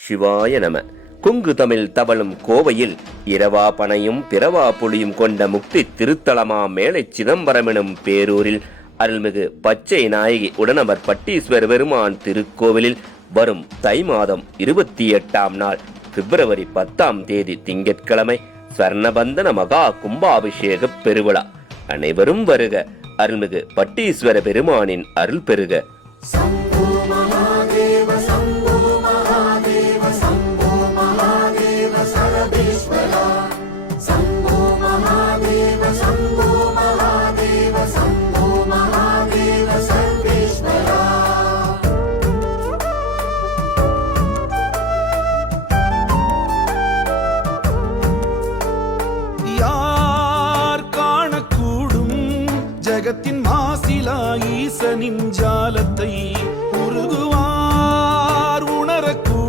சிவாய நம. கொங்கு தமிழ் தவழும் கோவையில் இரவா பனையும் பிறவா புலியும் கொண்ட முக்தி திருத்தலமா மேலை சிதம்பரமெனும் பேரூரில் அருள்மிகு பச்சை நாயகி உடனமர் பட்டீஸ்வர பெருமான் திருக்கோவிலில் வரும் தை மாதம் 28ஆம் நாள் பிப்ரவரி 10ஆம் தேதி திங்கட்கிழமை ஸ்வர்ணபந்தன மகா கும்பாபிஷேக பெருவிழா. அனைவரும் வருக, அருள்மிகு பட்டீஸ்வர பெருமானின் அருள் பெருக.